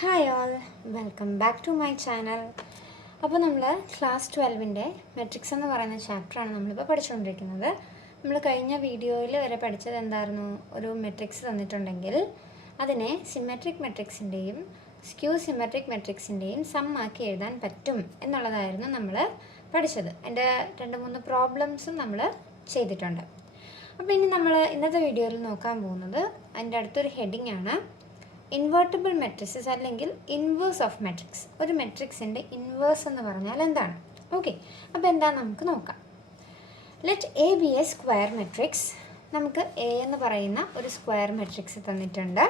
Hi all, welcome back to my channel. അപ്പോൾ നമ്മൾ class 12ൻ്റെ matrix എന്ന് പറയുന്ന ചാപ്റ്ററാണ് നമ്മളിപ്പോൾ പഠിച്ചുകൊണ്ടിരിക്കുന്നത്. നമ്മൾ കഴിഞ്ഞ വീഡിയോയിൽ വരെ പഠിച്ചത് എന്തായിരുന്നു? ഒരു മെട്രിക്സ് തന്നിട്ടുണ്ടെങ്കിൽ അതിനെ സിമെട്രിക് മെട്രിക്സിൻ്റെയും സ്ക്യൂ സിമെട്രിക് മെട്രിക്സിൻ്റെയും സം ആക്കി എഴുതാൻ പറ്റും എന്നുള്ളതായിരുന്നു നമ്മൾ പഠിച്ചത്. അതിൻ്റെ 2-3 പ്രോബ്ലംസും നമ്മൾ ചെയ്തിട്ടുണ്ട്. അപ്പോൾ ഇനി നമ്മൾ ഇന്നത്തെ വീഡിയോയിൽ നോക്കാൻ പോകുന്നത് അതിൻ്റെ അടുത്തൊരു ഹെഡിങ് ആണ്, ഇൻവേർട്ടിബിൾ മെട്രിക്സസ് അല്ലെങ്കിൽ ഇൻവേഴ്സ് ഓഫ് മെട്രിക്സ്. ഒരു മെട്രിക്സിൻ്റെ ഇൻവേഴ്സ് എന്ന് പറഞ്ഞാൽ എന്താണ്? ഓക്കെ, അപ്പോൾ എന്താണെന്ന് നമുക്ക് നോക്കാം. Let A B A square matrix. നമുക്ക് എ എന്ന് പറയുന്ന ഒരു സ്ക്വയർ മെട്രിക്സ് തന്നിട്ടുണ്ട്.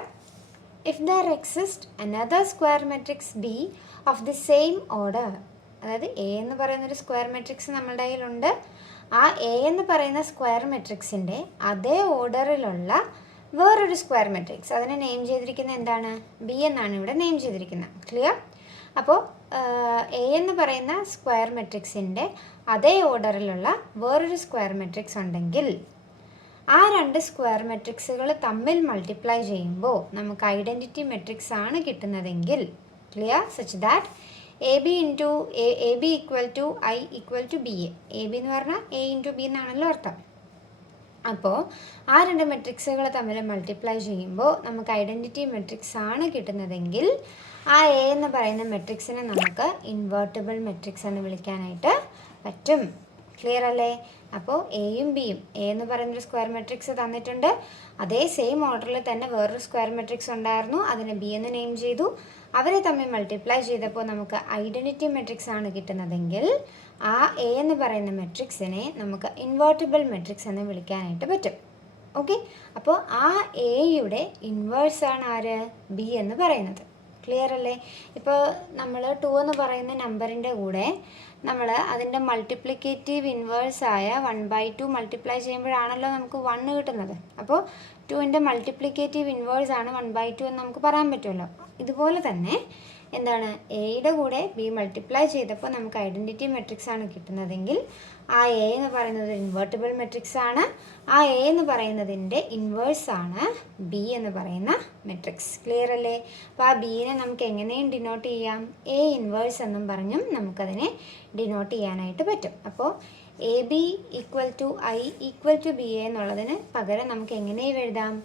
If there exist another square matrix B of the same order, അതായത് എ എന്ന് പറയുന്ന ഒരു സ്ക്വയർ മെട്രിക്സ് നമ്മളുടെ കയ്യിലുണ്ട്. ആ എ എന്ന് പറയുന്ന സ്ക്വയർ മെട്രിക്സിൻ്റെ അതേ ഓർഡറിലുള്ള വേറൊരു സ്ക്വയർ മെട്രിക്സ്, അതിനെ നെയിം ചെയ്തിരിക്കുന്നത് എന്താണ്? ബി എന്നാണ് ഇവിടെ നെയിം ചെയ്തിരിക്കുന്നത്. ക്ലിയർ? അപ്പോൾ എ എന്ന് പറയുന്ന സ്ക്വയർ മെട്രിക്സിൻ്റെ അതേ ഓർഡറിലുള്ള വേറൊരു സ്ക്വയർ മെട്രിക്സ് ഉണ്ടെങ്കിൽ ആ രണ്ട് സ്ക്വയർ മെട്രിക്സുകൾ തമ്മിൽ മൾട്ടിപ്ലൈ ചെയ്യുമ്പോൾ നമുക്ക് ഐഡൻറ്റിറ്റി മെട്രിക്സ് ആണ് കിട്ടുന്നതെങ്കിൽ, clear, such that A B into A B equal to I equal to B A B എന്ന് പറഞ്ഞാൽ എ ഇൻറ്റു ബി എന്നാണല്ലോ അർത്ഥം. അപ്പോൾ ആ രണ്ട് മെട്രിക്സുകൾ തമ്മിൽ മൾട്ടിപ്ലൈ ചെയ്യുമ്പോൾ നമുക്ക് ഐഡൻറ്റിറ്റി മെട്രിക്സ് ആണ് കിട്ടുന്നതെങ്കിൽ ആ എ എന്ന് പറയുന്ന മെട്രിക്സിനെ നമുക്ക് ഇൻവേർട്ടിബിൾ മെട്രിക്സ് എന്ന് വിളിക്കാനായിട്ട് പറ്റും. ക്ലിയർ അല്ലേ? അപ്പോൾ എയും ബിയും, എ എന്ന് പറയുന്നൊരു സ്ക്വയർ മെട്രിക്സ് തന്നിട്ടുണ്ട്, അതേ സെയിം ഓർഡറിൽ തന്നെ വേറൊരു സ്ക്വയർ മെട്രിക്സ് ഉണ്ടായിരുന്നു, അതിനെ ബി എന്ന് നെയിം ചെയ്തു. അവരെ തമ്മിൽ മൾട്ടിപ്ലൈ ചെയ്തപ്പോൾ നമുക്ക് ഐഡൻറ്റിറ്റി മെട്രിക്സ് ആണ് കിട്ടുന്നതെങ്കിൽ ആ എ എന്ന് പറയുന്ന മെട്രിക്സിനെ നമുക്ക് ഇൻവേർട്ടിബിൾ മെട്രിക്സ് എന്ന് വിളിക്കാനായിട്ട് പറ്റും. ഓക്കെ, അപ്പോൾ ആ എയുടെ ഇൻവേഴ്സാണ് ആര്? ബി എന്ന് പറയുന്നത്. ക്ലിയർ അല്ലേ? ഇപ്പോൾ നമ്മൾ 2 എന്ന് പറയുന്ന നമ്പറിൻ്റെ കൂടെ നമ്മൾ അതിൻ്റെ മൾട്ടിപ്ലിക്കേറ്റീവ് ഇൻവേഴ്സായ 1/2 മൾട്ടിപ്ലൈ ചെയ്യുമ്പോഴാണല്ലോ നമുക്ക് 1 കിട്ടുന്നത്. അപ്പോൾ 2ൻ്റെ മൾട്ടിപ്ലിക്കേറ്റീവ് ഇൻവേഴ്സാണ് 1/2 എന്ന് നമുക്ക് പറയാൻ പറ്റുമല്ലോ. ഇതുപോലെ തന്നെ എന്താണ്, എയുടെ കൂടെ ബി മൾട്ടിപ്ലൈ ചെയ്തപ്പോൾ നമുക്ക് ഐഡൻറ്റിറ്റി മെട്രിക്സ് ആണ് കിട്ടുന്നതെങ്കിൽ ആ എ എന്ന് പറയുന്നത് ഇൻവേർട്ടിബിൾ മെട്രിക്സ് ആണ്. ആ എ എന്ന് പറയുന്നതിൻ്റെ ഇൻവേഴ്സ് ആണ് ബി എന്ന് പറയുന്ന മെട്രിക്സ്. ക്ലിയർ അല്ലേ? അപ്പോൾ ആ ബീനെ നമുക്ക് എങ്ങനെയും ഡിനോട്ട് ചെയ്യാം? എ ഇൻവേഴ്സ് എന്നും പറഞ്ഞും നമുക്കതിനെ ഡിനോട്ട് ചെയ്യാനായിട്ട് പറ്റും. അപ്പോൾ A B equal to I equal to B A എന്നുള്ളതിന് പകരം നമുക്ക് എങ്ങനെയും എഴുതാം?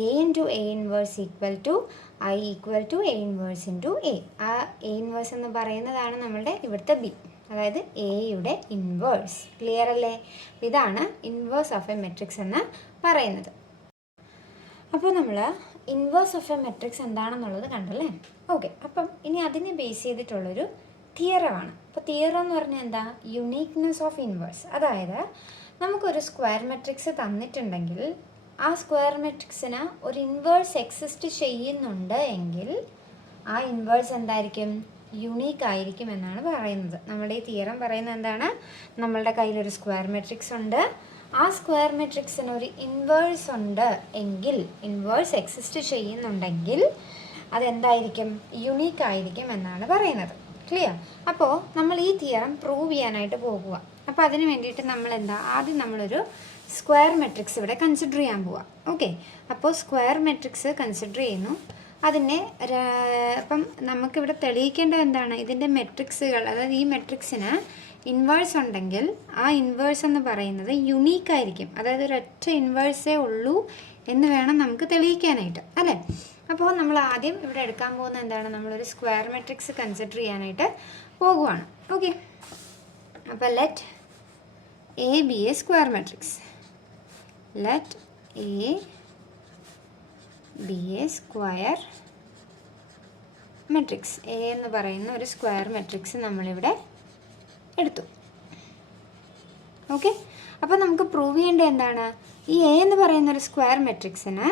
A into A inverse equal to I equal to A inverse into A. ആ എ ഇൻവേഴ്സ് എന്ന് പറയുന്നതാണ് നമ്മളുടെ ഇവിടുത്തെ ബി, അതായത് എയുടെ ഇൻവേഴ്സ്. ക്ലിയർ അല്ലേ? ഇതാണ് ഇൻവേഴ്സ് ഓഫ് എ മെട്രിക്സ് എന്ന് പറയുന്നത്. അപ്പോൾ നമ്മൾ ഇൻവേഴ്സ് ഓഫ് എ മെട്രിക്സ് എന്താണെന്നുള്ളത് കണ്ടല്ലേ? ഓക്കെ, അപ്പം ഇനി അതിനെ ബേസ് ചെയ്തിട്ടുള്ളൊരു തിയറമാണ്. അപ്പോൾ തിയറം എന്ന് പറഞ്ഞാൽ എന്താ? Uniqueness of inverse. അതായത് നമുക്കൊരു സ്ക്വയർ മെട്രിക്സ് തന്നിട്ടുണ്ടെങ്കിൽ ആ സ്ക്വയർ മെട്രിക്സിന് ഒരു ഇൻവേഴ്സ് എക്സിസ്റ്റ് ചെയ്യുന്നുണ്ട് എങ്കിൽ ആ ഇൻവേഴ്സ് എന്തായിരിക്കും? യുണീക്ക് ആയിരിക്കും എന്നാണ് പറയുന്നത്. നമ്മുടെ ഈ തിയറം പറയുന്നത് എന്താണ്? നമ്മളുടെ കയ്യിലൊരു സ്ക്വയർ മെട്രിക്സ് ഉണ്ട്, ആ സ്ക്വയർ മെട്രിക്സിന് ഒരു ഇൻവേഴ്സ് ഉണ്ട് എങ്കിൽ, ഇൻവേഴ്സ് എക്സിസ്റ്റ് ചെയ്യുന്നുണ്ടെങ്കിൽ അതെന്തായിരിക്കും? യുണീക്ക് ആയിരിക്കും എന്നാണ് പറയുന്നത്. ക്ലിയർ? അപ്പോൾ നമ്മൾ ഈ തിയറം പ്രൂവ് ചെയ്യാനായിട്ട് പോകുക. അപ്പോൾ അതിന് വേണ്ടിയിട്ട് നമ്മൾ ആദ്യം നമ്മളൊരു സ്ക്വയർ മെട്രിക്സ് ഇവിടെ കൺസിഡർ ചെയ്യാൻ പോവാം. ഓക്കെ, അപ്പോൾ സ്ക്വയർ മെട്രിക്സ് കൺസിഡർ ചെയ്യുന്നു. അതിനെ അപ്പം നമുക്കിവിടെ തെളിയിക്കേണ്ടത് എന്താണ്? ഇതിൻ്റെ മെട്രിക്സുകൾ, അതായത് ഈ മെട്രിക്സിന് ഇൻവേഴ്സ് ഉണ്ടെങ്കിൽ ആ ഇൻവേഴ്സ് എന്ന് പറയുന്നത് യുണീക്ക് ആയിരിക്കും, അതായത് ഒരൊറ്റ ഇൻവേഴ്സേ ഉള്ളൂ എന്ന് വേണം നമുക്ക് തെളിയിക്കാനായിട്ട്, അല്ലേ? അപ്പോൾ നമ്മൾ ആദ്യം ഇവിടെ എടുക്കാൻ പോകുന്നത് എന്താണ്? നമ്മളൊരു സ്ക്വയർ മെട്രിക്സ് കൺസിഡർ ചെയ്യാനായിട്ട് പോകുവാണ്. ഓക്കെ, അപ്പോൾ let A B A square matrix. Let A B A square matrix. A എന്ന് പറയുന്ന ഒരു സ്ക്വയർ മെട്രിക്സ് നമ്മളിവിടെ എടുത്തു. ഓക്കെ, അപ്പോൾ നമുക്ക് പ്രൂവ് ചെയ്യേണ്ടത് എന്താണ്? ഈ എ എന്ന് പറയുന്ന ഒരു സ്ക്വയർ മെട്രിക്സിന്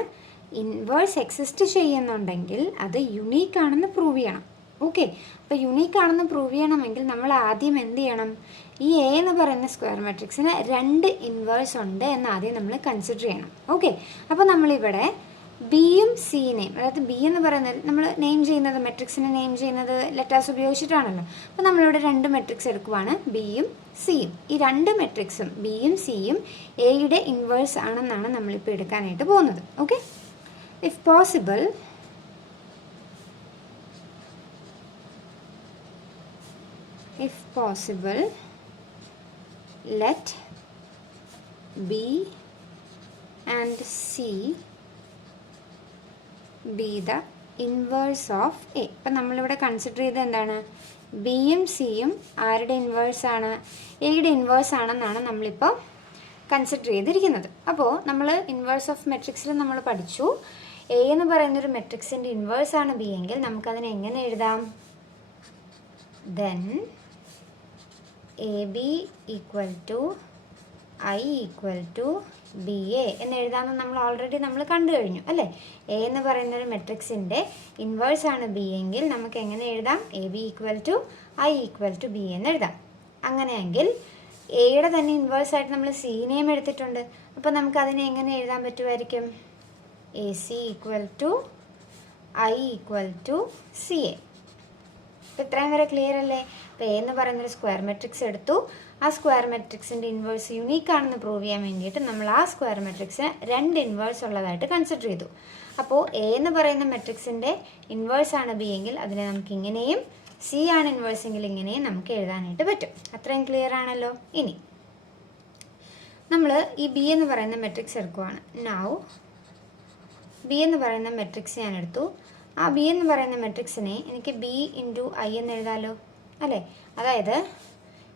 ഇൻവേഴ്സ് എക്സിസ്റ്റ് ചെയ്യുന്നുണ്ടെങ്കിൽ അത് യുണീക്ക് ആണെന്ന് പ്രൂവ് ചെയ്യണം. ഓക്കെ, അപ്പോൾ യുണീക്ക് ആണെന്ന് പ്രൂവ് ചെയ്യണമെങ്കിൽ നമ്മൾ ആദ്യം എന്ത് ചെയ്യണം? ഈ എ എന്ന് പറയുന്ന സ്ക്വയർ മെട്രിക്സിന് 2 ഇൻവേഴ്സ് ഉണ്ട് എന്ന് ആദ്യം നമ്മൾ കൺസിഡർ ചെയ്യണം. ഓക്കെ, അപ്പോൾ നമ്മളിവിടെ ബിയും സിനെയും, അതായത് ബി എന്ന് പറയുന്നത് നമ്മൾ നെയിം ചെയ്യുന്നത്, മെട്രിക്സിനെ നെയിം ചെയ്യുന്നത് ലെറ്റേഴ്സ് ഉപയോഗിച്ചിട്ടാണല്ലോ. അപ്പോൾ നമ്മളിവിടെ 2 മെട്രിക്സ് എടുക്കുവാണ്, ബിയും സിയും. ഈ 2 മെട്രിക്സും ബിയും സിയും എയുടെ ഇൻവേഴ്സ് ആണെന്നാണ് നമ്മളിപ്പോൾ എടുക്കാനായിട്ട് പോകുന്നത്. Okay, if possible if possible let B and C be the inverse of A. അപ്പം നമ്മളിവിടെ കൺസിഡർ ചെയ്ത് എന്താണ്, ബിയും സിയും ആരുടെ ഇൻവേഴ്സാണ്, എയുടെ ഇൻവേഴ്സ് ആണെന്നാണ് നമ്മളിപ്പോൾ കൺസിഡർ ചെയ്തിരിക്കുന്നത്. അപ്പോൾ നമ്മൾ ഇൻവേഴ്സ് ഓഫ് മെട്രിക്സിൽ നമ്മൾ പഠിച്ചു എ എന്ന് പറയുന്നൊരു മെട്രിക്സിൻ്റെ ഇൻവേഴ്സ് ആണ് ബി എങ്കിൽ നമുക്കതിനെ എങ്ങനെ എഴുതാം, then A B equal to I equal to B A എന്ന് എഴുതാമെന്ന് നമ്മൾ ഓൾറെഡി കണ്ടു കഴിഞ്ഞു അല്ലേ. എ എന്ന് പറയുന്ന ഒരു മെട്രിക്സിൻ്റെ ഇൻവേഴ്സ് ആണ് ബി എങ്കിൽ നമുക്ക് എങ്ങനെ എഴുതാം, A B equal to I equal to B എന്ന് എഴുതാം. അങ്ങനെയെങ്കിൽ എയുടെ തന്നെ ഇൻവേഴ്സ് ആയിട്ട് നമ്മൾ സീനെയും എടുത്തിട്ടുണ്ട്. അപ്പോൾ നമുക്ക് അതിനെ എങ്ങനെ എഴുതാൻ പറ്റുമായിരിക്കും, A C equal to I equal to C A. അപ്പോൾ ഇത്രയും വരെ ക്ലിയർ അല്ലേ. അപ്പോൾ എ എന്ന് പറയുന്നൊരു സ്ക്വയർ മെട്രിക്സ് എടുത്തു. ആ സ്ക്വയർ മെട്രിക്സിൻ്റെ ഇൻവേഴ്സ് യുണീക്ക് ആണെന്ന് പ്രൂവ് ചെയ്യാൻ വേണ്ടിയിട്ട് നമ്മൾ ആ സ്ക്വയർ മെട്രിക്സിന് 2 ഇൻവേഴ്സ് ഉള്ളതായിട്ട് കൺസിഡർ ചെയ്തു. അപ്പോൾ എ എന്ന് പറയുന്ന മെട്രിക്സിൻ്റെ ഇൻവേഴ്സ് ആണ് ബി എങ്കിൽ അതിനെ നമുക്ക് ഇങ്ങനെയും, സി ആണ് ഇൻവേഴ്സ് എങ്കിൽ ഇങ്ങനെയും നമുക്ക് എഴുതാനായിട്ട് പറ്റും. അത്രയും ക്ലിയർ ആണല്ലോ. ഇനി നമ്മൾ ഈ ബി എന്ന് പറയുന്ന മെട്രിക്സ് എടുക്കുവാണ്. നൗ ബി എന്ന് പറയുന്ന മെട്രിക്സ് ഞാൻ എടുത്തു. ആ ബി എന്ന് പറയുന്ന മെട്രിക്സിനെ എനിക്ക് ബി ഇൻറ്റു ഐ എന്ന് എഴുതാമല്ലോ അല്ലേ. അതായത്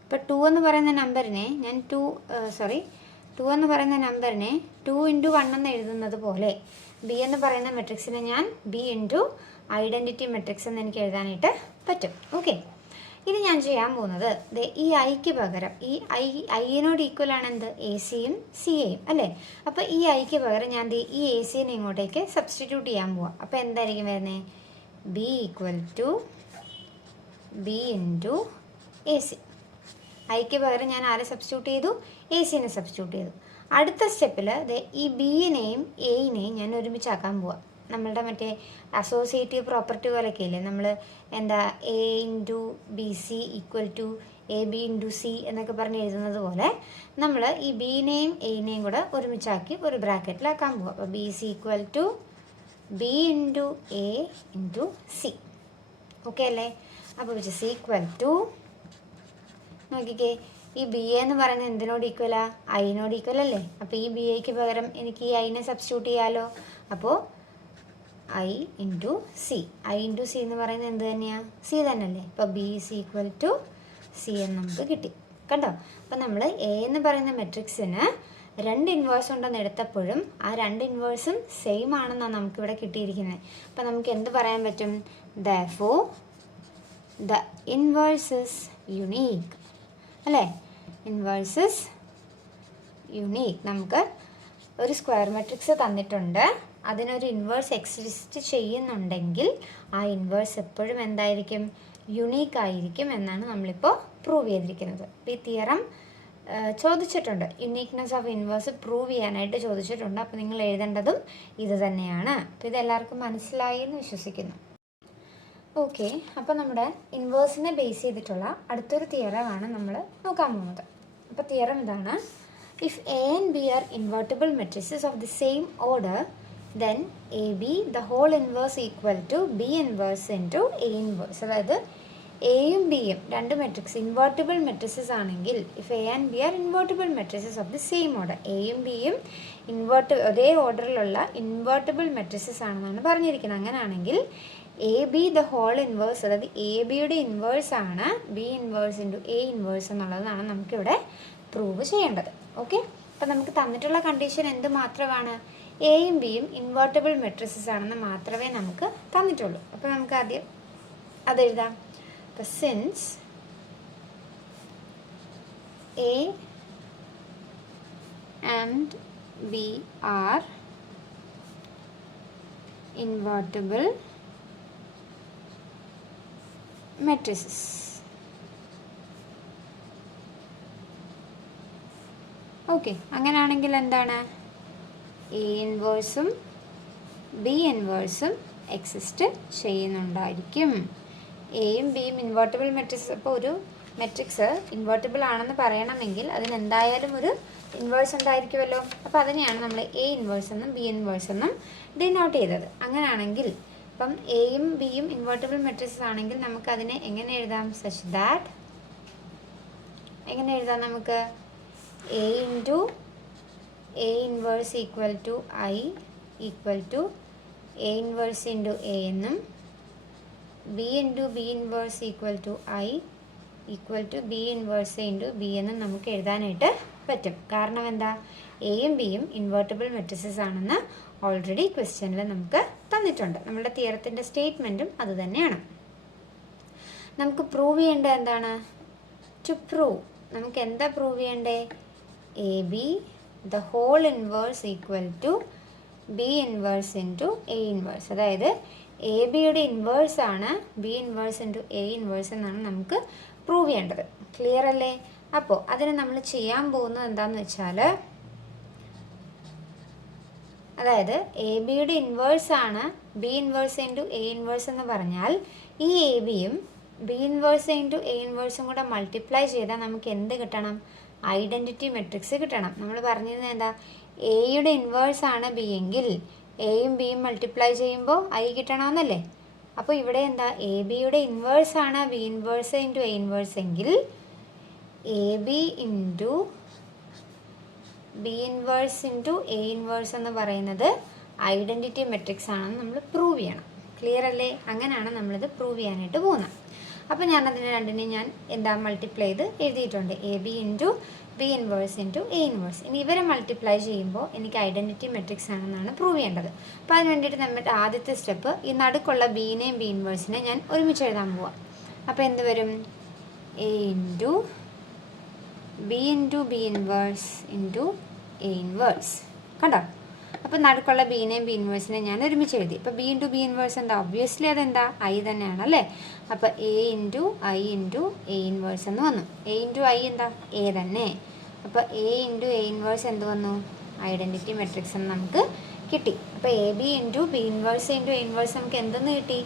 ഇപ്പോൾ 2 എന്ന് പറയുന്ന നമ്പറിനെ ഞാൻ 2 എന്ന് പറയുന്ന നമ്പറിനെ 2 ഇൻറ്റു 1 എന്ന് എഴുതുന്നത് പോലെ ബി എന്ന് പറയുന്ന മെട്രിക്സിനെ ഞാൻ ബി ഇൻറ്റു ഐഡൻറ്റിറ്റി മെട്രിക്സ് എന്ന് എനിക്ക് എഴുതാനായിട്ട് പറ്റും. ഓക്കെ, ഇനി ഞാൻ ചെയ്യാൻ പോകുന്നത് ഈ ഐക്ക് പകരം ഈ ഐനോട് ഈക്വൽ ആണ് എന്ത്, എ സിയും സി എയും അല്ലേ. അപ്പോൾ ഈ ഐക്ക് പകരം ഞാൻ ഈ എ സിനെ ഇങ്ങോട്ടേക്ക് സബ്സ്റ്റിറ്റ്യൂട്ട് ചെയ്യാൻ പോവാം. അപ്പോൾ എന്തായിരിക്കും വരുന്നത്, B equal to B into A C. ഐക്ക് പകരം ഞാൻ ആരെ സബ്സ്റ്റിറ്റ്യൂട്ട് ചെയ്തു, എ സിനെ സബ്സ്റ്റിറ്റ്യൂട്ട് ചെയ്തു. അടുത്ത സ്റ്റെപ്പിൽ ഈ ബിയിനെയും എയിനെയും ഞാൻ ഒരുമിച്ചാക്കാൻ പോവാം. നമ്മളുടെ മറ്റേ അസോസിയേറ്റീവ് പ്രോപ്പർട്ടി പോലെയൊക്കെ ഇല്ലേ, നമ്മൾ എന്താ A into B C equal to A B into C എന്നൊക്കെ പറഞ്ഞ് എഴുതുന്നത് പോലെ നമ്മൾ ഈ ബിനെയും എയിനെയും കൂടെ ഒരുമിച്ചാക്കി ഒരു ബ്രാക്കറ്റിലാക്കാൻ പോവാം. അപ്പോൾ B C equal to B into A into C. Okay അല്ലേ. അപ്പോൾ വിച്ച് ഇസ് ഈക്വൽ ടു, നോക്കിക്കേ, ഈ ബി എ എന്ന് പറയുന്നത് എന്തിനോട് ഈക്വലാ, ഐനോട് ഈക്വൽ അല്ലേ. അപ്പോൾ ഈ ബി എക്ക് പകരം എനിക്ക് ഈ ഐനെ സബ്സ്റ്റിറ്റ്യൂട്ട് ചെയ്യാമല്ലോ. അപ്പോൾ I into C, I into C എന്ന് പറയുന്നത് എന്ത് തന്നെയാണ്, സി തന്നെയല്ലേ. അപ്പോൾ B is equal to C എന്ന് നമുക്ക് കിട്ടി. കണ്ടോ. അപ്പോൾ നമ്മൾ എ എന്ന് പറയുന്ന മെട്രിക്സിന് 2 ഇൻവേഴ്സ് ഉണ്ടെന്ന് എടുത്തപ്പോഴും ആ 2 ഇൻവേഴ്സും സെയിം ആണെന്നാണ് നമുക്കിവിടെ കിട്ടിയിരിക്കുന്നത്. അപ്പോൾ നമുക്ക് എന്ത് പറയാൻ പറ്റും, therefore the inverse is unique അല്ലേ. Inverse is unique. നമുക്ക് ഒരു സ്ക്വയർ മെട്രിക്സ് തന്നിട്ടുണ്ട്, അതിനൊരു ഇൻവേഴ്സ് എക്സിസ്റ്റ് ചെയ്യുന്നുണ്ടെങ്കിൽ ആ ഇൻവേഴ്സ് എപ്പോഴും എന്തായിരിക്കും, യുണീക്ക് ആയിരിക്കും എന്നാണ് നമ്മളിപ്പോൾ പ്രൂവ് ചെയ്തിരിക്കുന്നത്. ഈ തിയറം ചോദിച്ചിട്ടുണ്ട്, യുണീക്ക്നെസ് ഓഫ് ഇൻവേഴ്സ് പ്രൂവ് ചെയ്യാനായിട്ട് ചോദിച്ചിട്ടുണ്ട്. അപ്പോൾ നിങ്ങൾ എഴുതേണ്ടതും ഇത് തന്നെയാണ്. അപ്പോൾ ഇതെല്ലാവർക്കും മനസ്സിലായി എന്ന് വിശ്വസിക്കുന്നു. ഓക്കെ, അപ്പോൾ നമ്മുടെ ഇൻവേഴ്സിനെ ബേസ് ചെയ്തിട്ടുള്ള അടുത്തൊരു തിയറമാണ് നമ്മൾ നോക്കാൻ പോകുന്നത്. അപ്പോൾ തിയറം ഇതാണ്, if A and B are invertible matrices of the same order then AB the whole inverse equal to B inverse into A inverse. അതായത് എയും ബിയും 2 മെട്രിക്സ് ഇൻവേർട്ടിബിൾ മെട്രിക്സസ് ആണെങ്കിൽ, if A and B are invertible matrices of the same order, എയും ബിയും ഒരേ ഓർഡറിലുള്ള invertible matrices ആണെന്നാണ് പറഞ്ഞിരിക്കുന്നത്. അങ്ങനെയാണെങ്കിൽ A B the whole inverse, അതായത് എ ബിയുടെ ഇൻവേഴ്സ് ആണ് B inverse into A inverse എന്നുള്ളതാണ് നമുക്കിവിടെ പ്രൂവ് ചെയ്യേണ്ടത്. ഓക്കെ, അപ്പോൾ നമുക്ക് തന്നിട്ടുള്ള കണ്ടീഷൻ എന്ത് മാത്രമാണ്, എയും ബിയും ഇൻവേർട്ടിബിൾ മെട്രിക്സസ് ആണെന്ന് മാത്രമേ നമുക്ക് തന്നിട്ടുള്ളൂ. അപ്പോൾ നമുക്ക് ആദ്യം അതെഴുതാം. അപ്പോൾ since A and B are invertible matrices, okay, അങ്ങനെയാണെങ്കിൽ എന്താണ്, എ ഇൻവേഴ്സും ബി ഇൻവേഴ്സും എക്സിസ്റ്റ് ചെയ്യുന്നുണ്ടായിരിക്കും. എയും ബിയും ഇൻവേർട്ടിബിൾ മെട്രിക്സ്. അപ്പോൾ ഒരു മെട്രിക്സ് ഇൻവേർട്ടിബിൾ ആണെന്ന് പറയണമെങ്കിൽ അതിനെന്തായാലും ഒരു ഇൻവേഴ്സ് ഉണ്ടായിരിക്കുമല്ലോ. അപ്പോൾ അതിനെയാണ് നമ്മൾ എ ഇൻവേഴ്സ് എന്നും ബി ഇൻവേഴ്സ് എന്നും ഡിനോട്ട് ചെയ്തത്. അങ്ങനെയാണെങ്കിൽ ഇപ്പം എയും ബിയും ഇൻവേർട്ടിബിൾ മെട്രിക്സ് ആണെങ്കിൽ നമുക്കതിനെ എങ്ങനെ എഴുതാം, സച്ച് ദാറ്റ് എങ്ങനെ എഴുതാം നമുക്ക്? A into A inverse equal to I equal to A inverse into A എന്നും B into B inverse equal to I equal to B inverse into B എന്നും നമുക്ക് എഴുതാനായിട്ട് പറ്റും. കാരണം എന്താ? എയും ബിയും ഇൻവേർട്ടിബിൾ മെട്രിസസ് ആണെന്ന് ഓൾറെഡി ക്വസ്റ്റ്യനിൽ നമുക്ക് തന്നിട്ടുണ്ട്. നമ്മുടെ തിയറത്തിൻ്റെ സ്റ്റേറ്റ്മെൻറ്റും അത് തന്നെയാണ്. നമുക്ക് പ്രൂവ് ചെയ്യേണ്ടത് എന്താണ്? ടു പ്രൂവ് നമുക്ക് എന്താ പ്രൂവ് ചെയ്യേണ്ടേ? A B the whole inverse equal to B inverse into A inverse. അതായത് എ ബിയുടെ ഇൻവേഴ്സ് ആണ് B inverse into A inverse എന്നാണ് നമുക്ക് പ്രൂവ് ചെയ്യേണ്ടത്. ക്ലിയർ അല്ലേ? അപ്പോൾ അതിന് നമ്മൾ ചെയ്യാൻ പോകുന്നത് എന്താണെന്ന് വെച്ചാൽ, അതായത് എ ബിയുടെ ഇൻവേഴ്സ് ആണ് B inverse into A inverse എന്ന് പറഞ്ഞാൽ ഈ എ ബിയും ബി ഇൻവേഴ്സ് ഇൻറ്റു എ ഇൻവേഴ്സും കൂടെ മൾട്ടിപ്ലൈ ചെയ്താൽ നമുക്ക് എന്ത് കിട്ടണം? ഐഡൻറ്റിറ്റി മെട്രിക്സ് കിട്ടണം. നമ്മൾ പറഞ്ഞിരുന്നത് എന്താ? എയുടെ ഇൻവേഴ്സ് ആണ് ബി എങ്കിൽ എയും ബിയും മൾട്ടിപ്ലൈ ചെയ്യുമ്പോൾ ഐ കിട്ടണമെന്നല്ലേ? അപ്പോൾ ഇവിടെ എന്താ? എ ബിയുടെ ഇൻവേഴ്സ് ആണ് B inverse into A inverse എങ്കിൽ A B into B inverse into A inverse എന്ന് പറയുന്നത് ഐഡൻറ്റിറ്റി മെട്രിക്സ് ആണെന്ന് നമ്മൾ പ്രൂവ് ചെയ്യണം. ക്ലിയർ അല്ലേ? അങ്ങനെയാണ് നമ്മളിത് പ്രൂവ് ചെയ്യാനായിട്ട് പോകുന്നത്. അപ്പോൾ ഞാനതിനെ രണ്ടിനെയും ഞാൻ എന്താ മൾട്ടിപ്ലൈ ചെയ്ത് എഴുതിയിട്ടുണ്ട്. A B into B inverse into A inverse. ഇനി ഇവരെ മൾട്ടിപ്ലൈ ചെയ്യുമ്പോൾ എനിക്ക് ഐഡൻറ്റിറ്റി മെട്രിക്സ് ആണെന്നാണ് പ്രൂവ് ചെയ്യേണ്ടത്. അപ്പോൾ അതിന് വേണ്ടിയിട്ട് നമ്മുടെ ആദ്യത്തെ സ്റ്റെപ്പ് ഈ നടുക്കുള്ള ബീനെയും ബി ഇൻവേഴ്സിനെ ഞാൻ ഒരുമിച്ച് എഴുതാൻ പോവാം. അപ്പോൾ എന്ത് വരും? A into B into B inverse into A inverse. കണ്ടോ? അപ്പോൾ നടുക്കുള്ള ബീനെയും ബി ഇൻവേഴ്സിനെ ഞാൻ ഒരുമിച്ച് എഴുതി. അപ്പോൾ ബി ഇൻറ്റു ബി ഇൻവേഴ്സ് എന്താ? ഒബ്വിയസ്ലി അതെന്താ? ഐ തന്നെയാണ് അല്ലേ? അപ്പോൾ A into I into A inverse എന്ന് വന്നു. എ ഇൻറ്റു ഐ എന്താ? എ തന്നെ. അപ്പോൾ എ ഇൻറ്റു എ ഇൻവേഴ്സ് എന്ത് വന്നു? ഐഡൻറ്റിറ്റി മെട്രിക്സ് എന്ന് നമുക്ക് കിട്ടി. അപ്പോൾ A B into B inverse into A inverse നമുക്ക് എന്തെന്ന് കിട്ടി?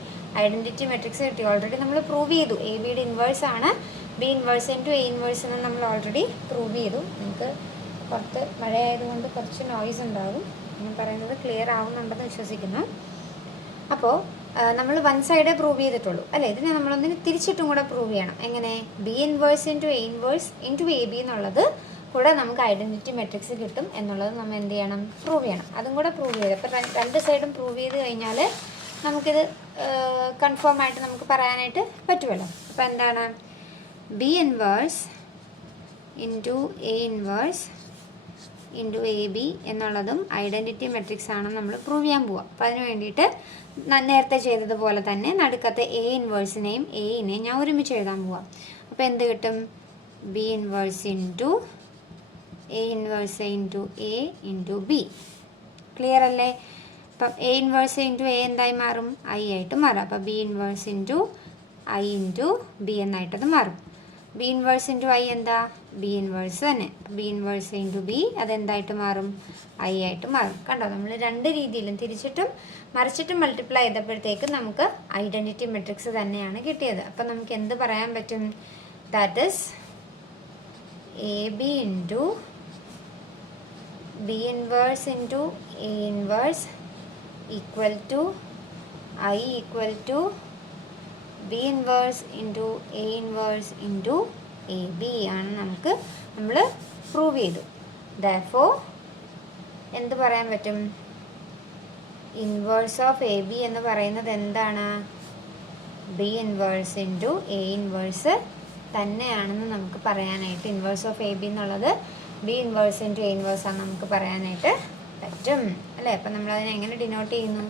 ഐഡൻറ്റിറ്റി മെട്രിക്സ് കിട്ടി. ഓൾറെഡി നമ്മൾ പ്രൂവ് ചെയ്തു. എ ബിയുടെ ഇൻവേഴ്സ് ആണ് B inverse into A inverse എന്ന് നമ്മൾ ഓൾറെഡി പ്രൂവ് ചെയ്തു. നമുക്ക് പുറത്ത് മഴയായതുകൊണ്ട് കുറച്ച് നോയ്സ് ഉണ്ടാകും. ഞാൻ പറയുന്നത് ക്ലിയർ ആവുന്നുണ്ടെന്ന് വിശ്വസിക്കുന്നു. അപ്പോൾ നമ്മൾ വൺ സൈഡേ പ്രൂവ് ചെയ്തിട്ടുള്ളൂ അല്ലേ? ഇതിനെ നമ്മളൊന്നിന് തിരിച്ചിട്ടും കൂടെ പ്രൂവ് ചെയ്യണം. എങ്ങനെ? B inverse into A inverse into A B എന്നുള്ളത് കൂടെ നമുക്ക് ഐഡൻറ്റിറ്റി മെട്രിക്സ് കിട്ടും എന്നുള്ളത് നമ്മൾ എന്ത് ചെയ്യണം? പ്രൂവ് ചെയ്യണം. അതും കൂടെ പ്രൂവ് ചെയ്ത് അപ്പോൾ രണ്ട് സൈഡും പ്രൂവ് ചെയ്ത് കഴിഞ്ഞാൽ നമുക്കിത് കൺഫേം ആയിട്ട് നമുക്ക് പറയാനായിട്ട് പറ്റുമല്ലോ. അപ്പോൾ എന്താണ്? B inverse into A inverse into A B എന്നുള്ളതും ഐഡൻറ്റിറ്റി മെട്രിക്സ് ആണെന്ന് നമ്മൾ പ്രൂവ് ചെയ്യാൻ പോവാം. അപ്പോൾ അതിന് വേണ്ടിയിട്ട് നേരത്തെ ചെയ്തതുപോലെ തന്നെ നടുക്കത്തെ എ ഇൻവേഴ്സിനെയും എയിനെയും ഞാൻ ഒരുമിച്ച് എഴുതാൻ പോവാം. അപ്പോൾ എന്ത് കിട്ടും? B inverse into A inverse into A into B. Clear അല്ലേ? അപ്പം എ ഇൻവേഴ്സ് ഇൻറ്റു എ എന്തായി മാറും? ഐ ആയിട്ട് മാറും. അപ്പോൾ B inverse into I into B എന്നായിട്ടത് മാറും. ബി ഇൻവേഴ്സ് ഇൻറ്റു ഐ എന്താ? ബി ഇൻവേഴ്സ് തന്നെ. ബി ഇൻവേഴ്സ് ഇൻറ്റു ബി അതെന്തായിട്ട് മാറും? ഐ ആയിട്ട് മാറും. കണ്ടോ? നമ്മൾ രണ്ട് രീതിയിലും തിരിച്ചിട്ടും മറിച്ചിട്ടും മൾട്ടിപ്ലൈ ചെയ്തപ്പോഴത്തേക്കും നമുക്ക് ഐഡൻറ്റിറ്റി മെട്രിക്സ് തന്നെയാണ് കിട്ടിയത്. അപ്പം നമുക്ക് എന്ത് പറയാൻ പറ്റും? That is A B into B inverse into A inverse equal to I equal to B inverse into A inverse into A B ആണ് നമ്മൾ പ്രൂവ് ചെയ്തു. ദെർഫോർ എന്ത് പറയാൻ പറ്റും? ഇൻവേഴ്സ് ഓഫ് എ ബി എന്ന് പറയുന്നത് എന്താണ്? B inverse into A inverse തന്നെയാണെന്ന് നമുക്ക് പറയാനായിട്ട്, ഇൻവേഴ്സ് ഓഫ് എ ബി എന്നുള്ളത് B inverse into A inverse ആണ് നമുക്ക് പറയാനായിട്ട് പറ്റും അല്ലേ? അപ്പം നമ്മളതിനെ എങ്ങനെ ഡിനോട്ട് ചെയ്യുന്നു?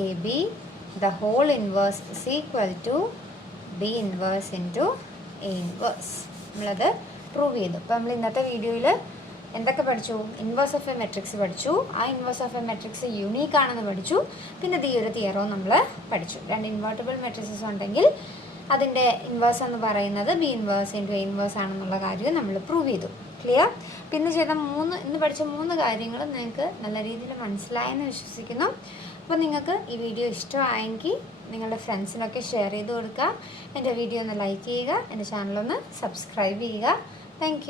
A B the whole inverse is equal to b inverse into a inverse. നമ്മളത് പ്രൂവ് ചെയ്തു. അപ്പോൾ നമ്മൾ ഇന്നത്തെ വീഡിയോയിൽ എന്തൊക്കെ പഠിച്ചു? ഇൻവേഴ്സ് ഓഫ് എ മെട്രിക്സ് പഠിച്ചു. ആ inverse of A matrix unique ആണെന്ന് പഠിച്ചു. പിന്നെ ഈ ഒരു തിയറവും നമ്മൾ പഠിച്ചു. രണ്ട് ഇൻവേർട്ടിബിൾ മെട്രിക്സസ് ഉണ്ടെങ്കിൽ അതിൻ്റെ ഇൻവേഴ്സ് എന്ന് പറയുന്നത് B inverse into A inverse ആണെന്നുള്ള കാര്യം നമ്മൾ പ്രൂവ് ചെയ്തു. ക്ലിയർ? പിന്നെ ചെയ്ത ഇന്ന് പഠിച്ച 3 കാര്യങ്ങൾ നിങ്ങൾക്ക് നല്ല രീതിയിൽ മനസ്സിലായെന്ന് വിശ്വസിക്കുന്നു. അപ്പോൾ നിങ്ങൾക്ക് ഈ വീഡിയോ ഇഷ്ടമായെങ്കിൽ നിങ്ങളുടെ ഫ്രണ്ട്സിനൊക്കെ ഷെയർ ചെയ്ത് കൊടുക്കുക. എൻ്റെ വീഡിയോ ഒന്ന് ലൈക്ക് ചെയ്യുക. എൻ്റെ ചാനലൊന്ന് സബ്സ്ക്രൈബ് ചെയ്യുക. താങ്ക്